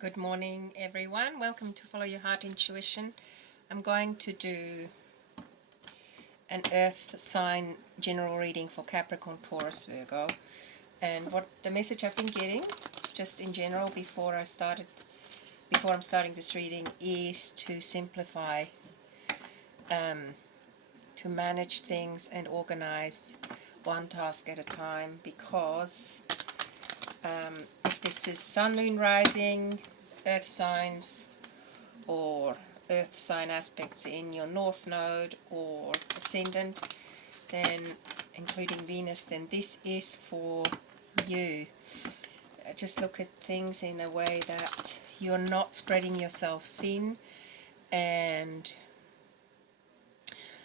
Good morning, everyone. Welcome to Follow Your Heart Intuition. I'm going to do an Earth sign general reading for Capricorn, Taurus, Virgo. And what the message I've been getting, just in general, before I'm starting this reading, is to simplify, to manage things and organize one task at a time, because if this is Sun, Moon, Rising, Earth signs, or Earth sign aspects in your North Node or Ascendant, then including Venus, then this is for you. Just look at things in a way that you're not spreading yourself thin, and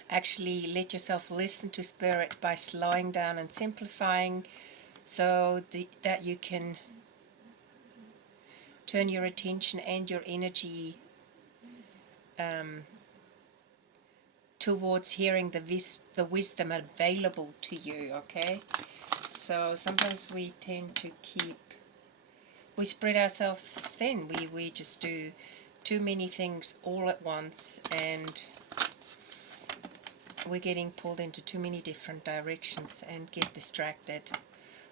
actually let yourself listen to Spirit by slowing down and simplifying, so that you can turn your attention and your energy towards hearing the wisdom available to you. Okay, so sometimes we tend to we spread ourselves thin. We just do too many things all at once, and we're getting pulled into too many different directions and get distracted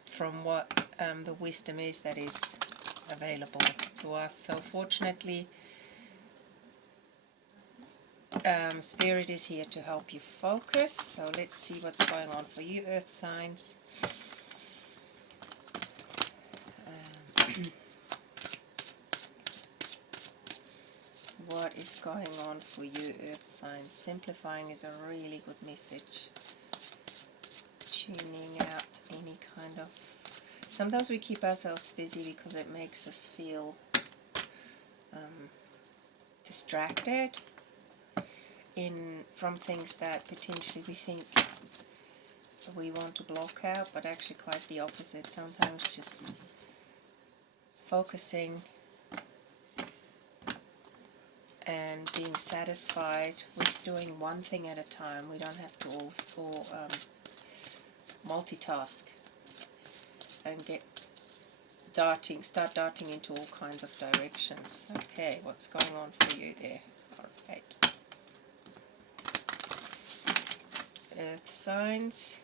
from what the wisdom is that is available to us. So fortunately, Spirit is here to help you focus. So let's see what's going on for you, Earth signs. What is going on for you, Earth signs? Simplifying is a really good message. Tuning out any kind of... Sometimes we keep ourselves busy because it makes us feel distracted from things that potentially we think we want to block out, but actually quite the opposite. Sometimes just focusing and being satisfied with doing one thing at a time. We don't have to all multitask and start darting into all kinds of directions. Okay, what's going on for you there? All right. Earth signs.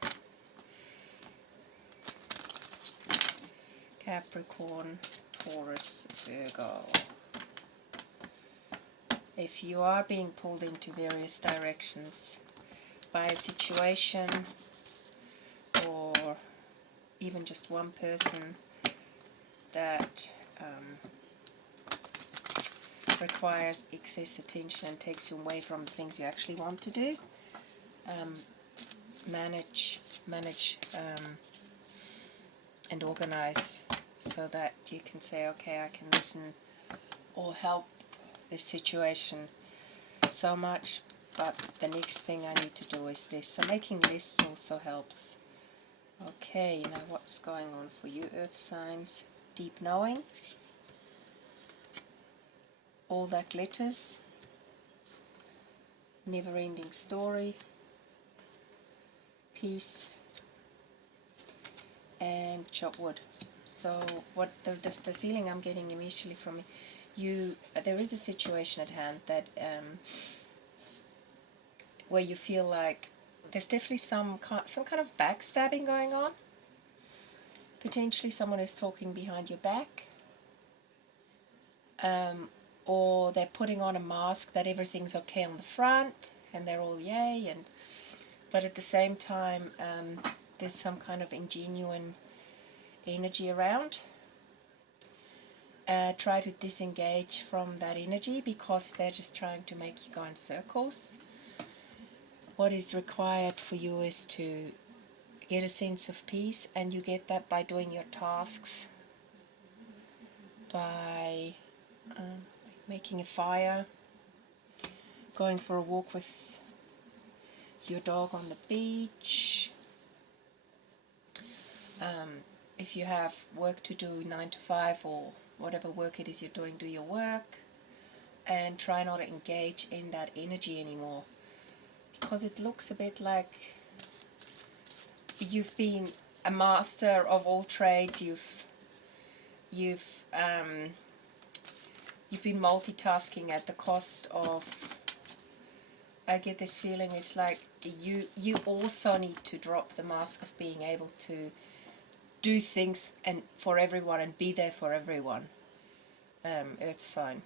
Capricorn, Taurus, Virgo. If you are being pulled into various directions by a situation, or even just one person that requires excess attention and takes you away from the things you actually want to do, manage and organize so that you can say, okay, I can listen or help this situation so much, but the next thing I need to do is this. So making lists also helps. Okay, now what's going on for you, Earth signs? Deep knowing, all that glitters, never-ending story, peace, and chop wood. So what the feeling I'm getting initially from you, there is a situation at hand that where you feel like there's definitely some kind of backstabbing going on. Potentially someone is talking behind your back, or they're putting on a mask that everything's okay on the front and they're all yay, but at the same time there's some kind of ingenuine energy around. Try to disengage from that energy, because they're just trying to make you go in circles. What is required for you is to get a sense of peace, and you get that by doing your tasks, by making a fire, going for a walk with your dog on the beach. If you have work to do 9 to 5 or whatever work it is you're doing, do your work, and try not to engage in that energy anymore, because it looks a bit like you've been a master of all trades. You've you've been multitasking at the cost of, I get this feeling it's like you also need to drop the mask of being able to do things and for everyone and be there for everyone, earth sign.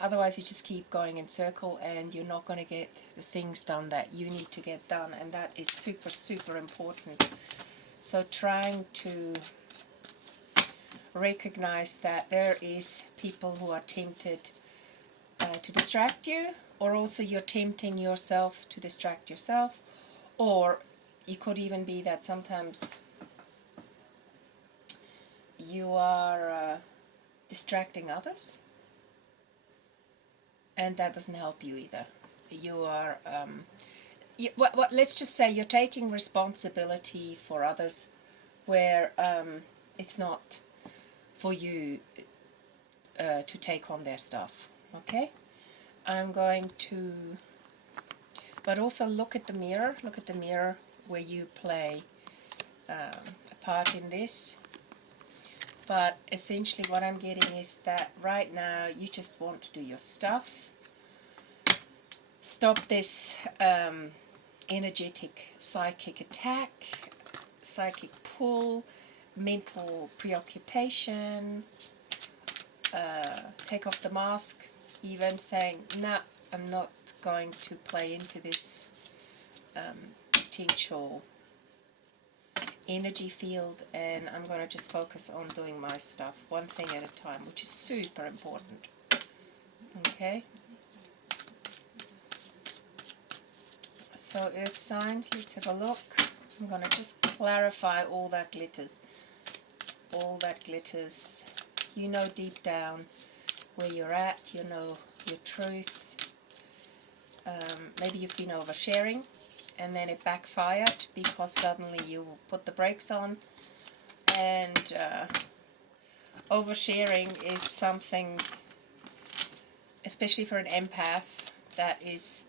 Otherwise you just keep going in circle and you're not going to get the things done that you need to get done, and that is super, super important. So trying to recognize that there is people who are tempted to distract you, or also you're tempting yourself to distract yourself, or it could even be that sometimes you are distracting others, and that doesn't help you either. You are, let's just say you're taking responsibility for others where it's not for you to take on their stuff. Okay, I'm going to, but also look at the mirror where you play a part in this. But essentially what I'm getting is that right now you just want to do your stuff. Stop this energetic psychic attack, psychic pull, mental preoccupation. Take off the mask, even saying, nah, I'm not going to play into this potential energy field, and I'm going to just focus on doing my stuff one thing at a time, which is super important. Okay, so earth signs, let's have a look. I'm going to just clarify all that glitters. You know deep down where you're at, you know your truth. Maybe you've been oversharing and then it backfired because suddenly you put the brakes on, and oversharing is something, especially for an empath, that is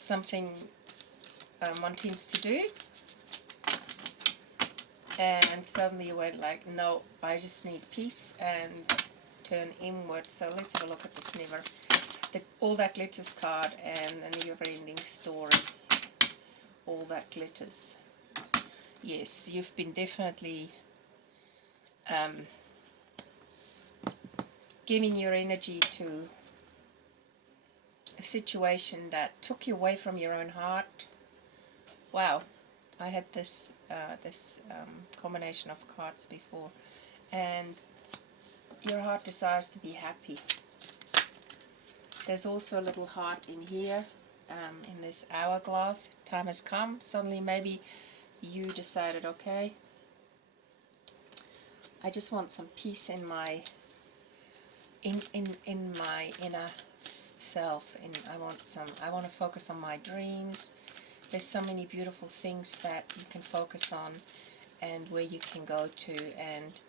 something one tends to do, and suddenly you went like, no, I just need peace, and turn inward. So let's have a look at this never. All that glitters card and a never-ending story. All that glitters. Yes, you've been definitely giving your energy to a situation that took you away from your own heart. Wow, I had this combination of cards before, and your heart desires to be happy. There's also a little heart in here, in this hourglass. Time has come. Suddenly maybe you decided, okay, I just want some peace in my my inner self, and I want to focus on my dreams. There's so many beautiful things that you can focus on and where you can go to, and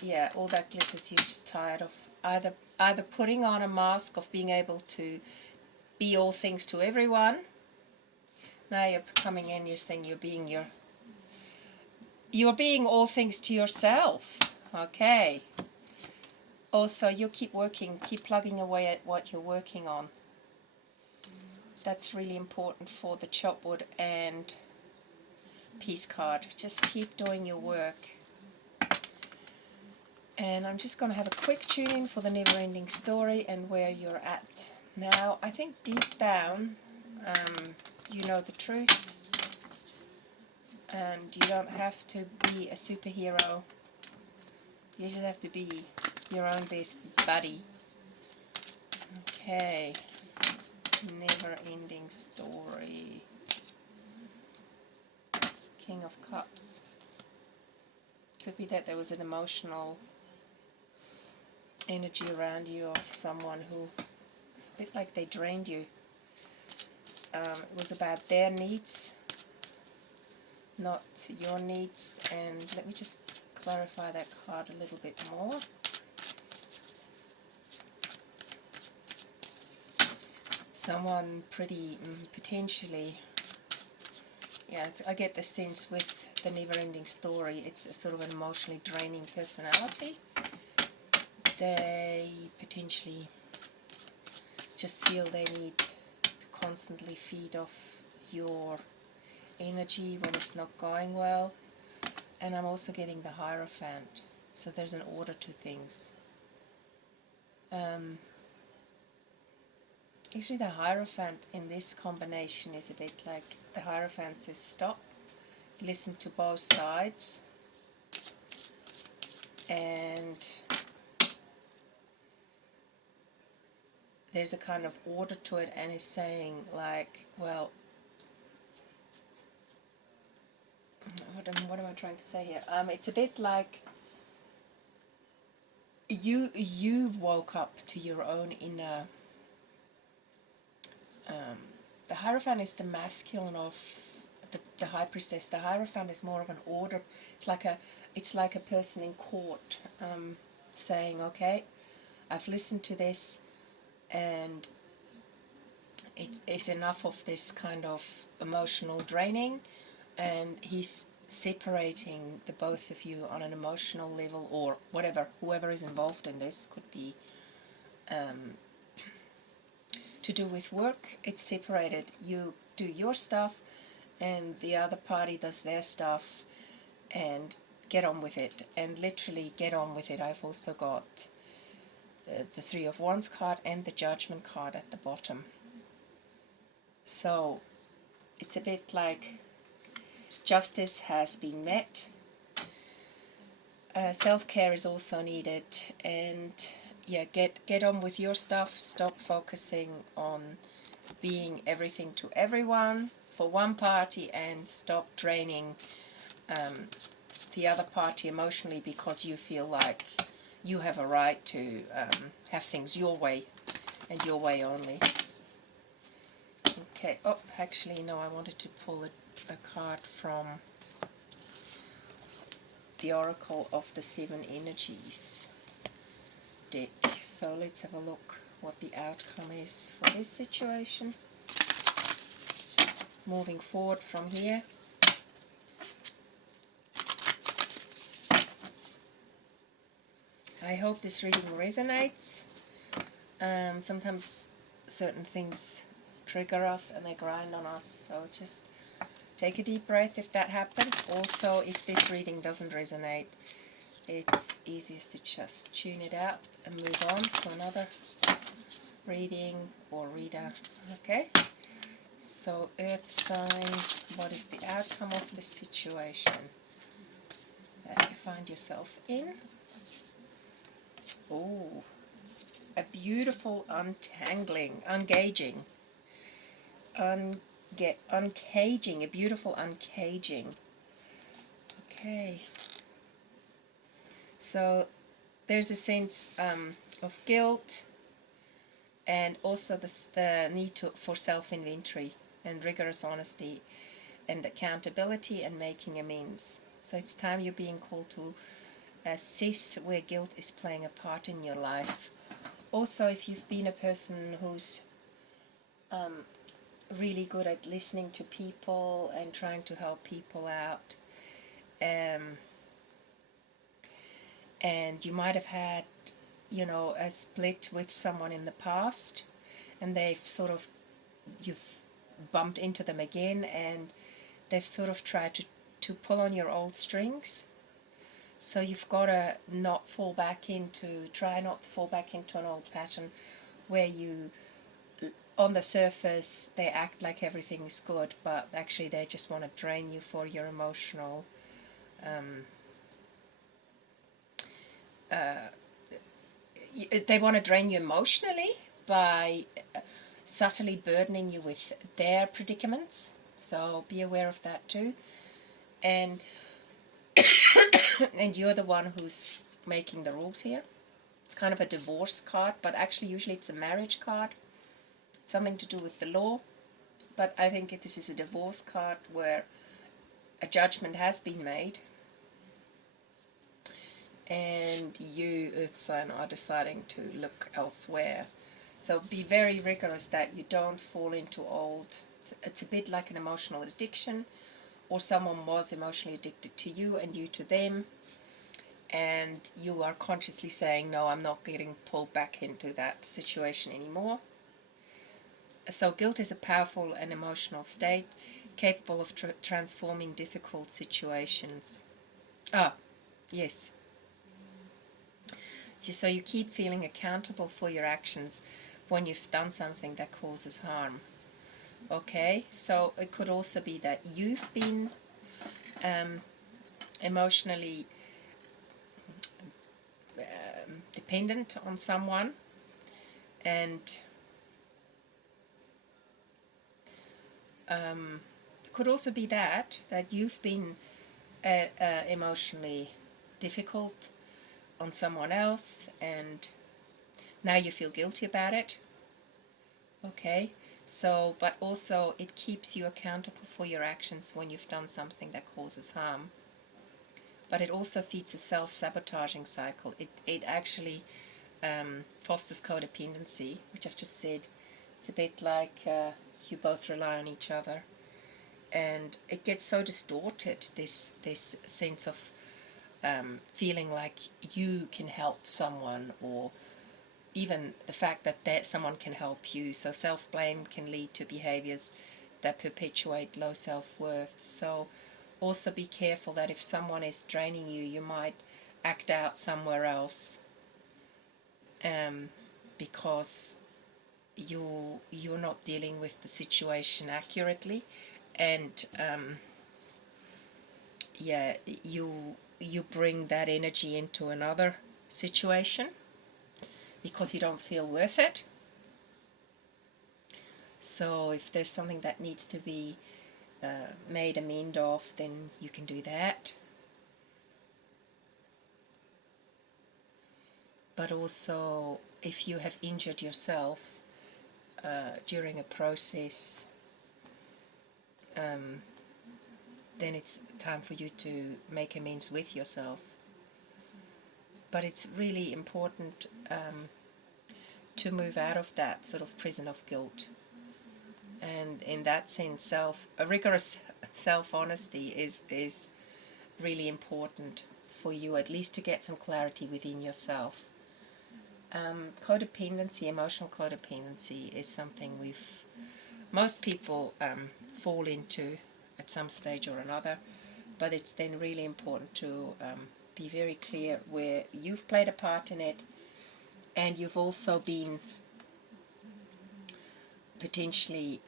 yeah, all that glitters, you're just tired of either putting on a mask of being able to be all things to everyone. Now you're coming in, you're saying you're being all things to yourself. Okay. Also, you keep working, keep plugging away at what you're working on. That's really important for the chopwood and peace card. Just keep doing your work. And I'm just going to have a quick tune in for the never-ending story and where you're at now. I think deep down, you know the truth, and you don't have to be a superhero. You just have to be your own best buddy. Okay, never-ending story. King of Cups. Could be that there was an emotional energy around you of someone who, it's a bit like they drained you. It was about their needs, not your needs. And let me just clarify that card a little bit more. Someone pretty potentially, yeah, I get the sense with the never-ending story. It's a sort of an emotionally draining personality. They potentially just feel they need to constantly feed off your energy when it's not going well. And I'm also getting the Hierophant, so there's an order to things. Actually, the Hierophant in this combination is a bit like, the Hierophant says stop, listen to both sides, and there's a kind of order to it, and it's saying like, well, what am I trying to say here? It's a bit like you woke up to your own inner. The Hierophant is the masculine of the High Priestess. The Hierophant is more of an order. It's like a person in court, saying, okay, I've listened to this, and it's enough of this kind of emotional draining, and he's separating the both of you on an emotional level, or whatever, whoever is involved in this. Could be to do with work. It's separated. You do your stuff and the other party does their stuff, and get on with it, and literally get on with it. I've also got the Three of Wands card and the Judgment card at the bottom. So it's a bit like justice has been met. Self-care is also needed, and yeah, get on with your stuff. Stop focusing on being everything to everyone for one party, and stop draining the other party emotionally because you feel like you have a right to have things your way and your way only. Okay, oh, actually no, I wanted to pull a card from the Oracle of the Seven Energies deck. So let's have a look what the outcome is for this situation. Moving forward from here. I hope this reading resonates. Sometimes certain things trigger us and they grind on us, so just take a deep breath if that happens. Also, if this reading doesn't resonate, it's easiest to just tune it out and move on to another reading or reader. Okay, so Earth sign, what is the outcome of this situation that you find yourself in? Oh, it's a beautiful untangling, uncaging, uncaging, a beautiful uncaging. Okay, so there's a sense of guilt, and also the need for self-inventory and rigorous honesty and accountability and making amends. So it's time you're being called to assess where guilt is playing a part in your life. Also, if you've been a person who's really good at listening to people and trying to help people out, and you might have had, you know, a split with someone in the past, and they've sort of, you've bumped into them again, and they've sort of tried to pull on your old strings. So you've got to try not to fall back into an old pattern where you, on the surface, they act like everything is good, but actually they just want to drain you for your emotional they want to drain you emotionally by subtly burdening you with their predicaments. So be aware of that too. And and you're the one who's making the rules here. It's kind of a divorce card, but actually usually it's a marriage card. Something to do with the law. But I think this is a divorce card where a judgment has been made, and you, Earth sign, are deciding to look elsewhere. So be very rigorous that you don't fall into old. It's a bit like an emotional addiction or someone was emotionally addicted to you and you to them, and you are consciously saying, no, I'm not getting pulled back into that situation anymore. So guilt is a powerful and emotional state capable of transforming difficult situations. Ah, yes. So you keep feeling accountable for your actions when you've done something that causes harm. Okay, so it could also be that you've been emotionally dependent on someone, and it could also be that you've been emotionally difficult on someone else, and now you feel guilty about it. Okay, so but also it keeps you accountable for your actions when you've done something that causes harm. But it also feeds a self-sabotaging cycle. It actually fosters codependency, which I've just said. It's a bit like you both rely on each other, and it gets so distorted, this sense of feeling like you can help someone, or even the fact that someone can help you. So self-blame can lead to behaviors that perpetuate low self-worth. So also be careful that if someone is draining you, you might act out somewhere else, because you're not dealing with the situation accurately, and yeah, you bring that energy into another situation because you don't feel worth it. So if there's something that needs to be made amend of, then you can do that. But also, if you have injured yourself during a process, then it's time for you to make amends with yourself. But it's really important to move out of that sort of prison of guilt. And in that sense, a rigorous self-honesty is really important for you, at least to get some clarity within yourself. Codependency, emotional codependency, is something most people fall into at some stage or another, but it's then really important to be very clear where you've played a part in it, and you've also been potentially,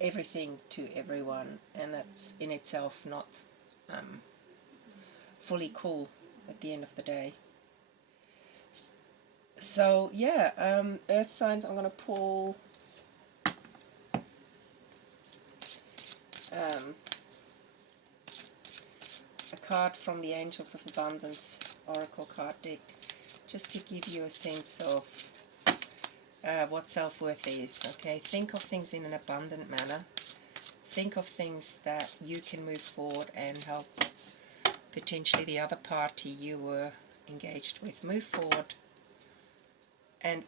everything to everyone, and that's in itself not fully cool at the end of the day. So yeah, earth signs, I'm going to pull a card from the Angels of Abundance Oracle card deck, just to give you a sense of what self-worth is. Okay, think of things in an abundant manner. Think of things that you can move forward and help potentially the other party you were engaged with move forward. And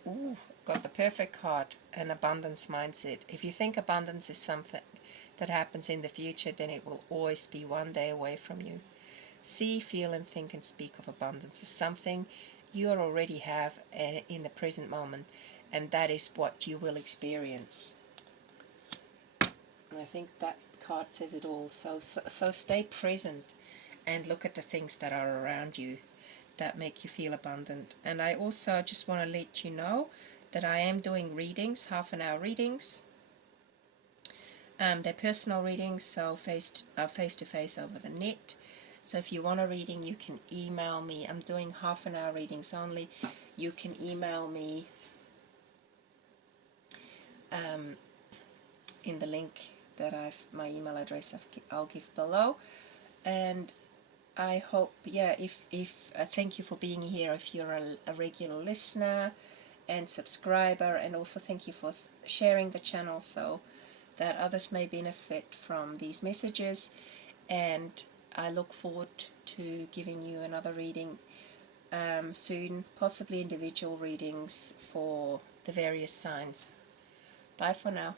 got the perfect card, an abundance mindset. If you think abundance is something that happens in the future, then it will always be one day away from you. See, feel, and think and speak of abundance as something you already have in the present moment, and that is what you will experience. And I think that card says it all. So stay present and look at the things that are around you that make you feel abundant. And I also just want to let you know that I am doing readings, half-an-hour readings. They're personal readings, so face-to-face over the net. So if you want a reading, you can email me. I'm doing half-an-hour readings only. You can email me in the link that my email address I'll give below. And I hope, if thank you for being here if you're a regular listener and subscriber, and also thank you for sharing the channel so that others may benefit from these messages. And I look forward to giving you another reading soon, possibly individual readings for the various signs. Bye for now.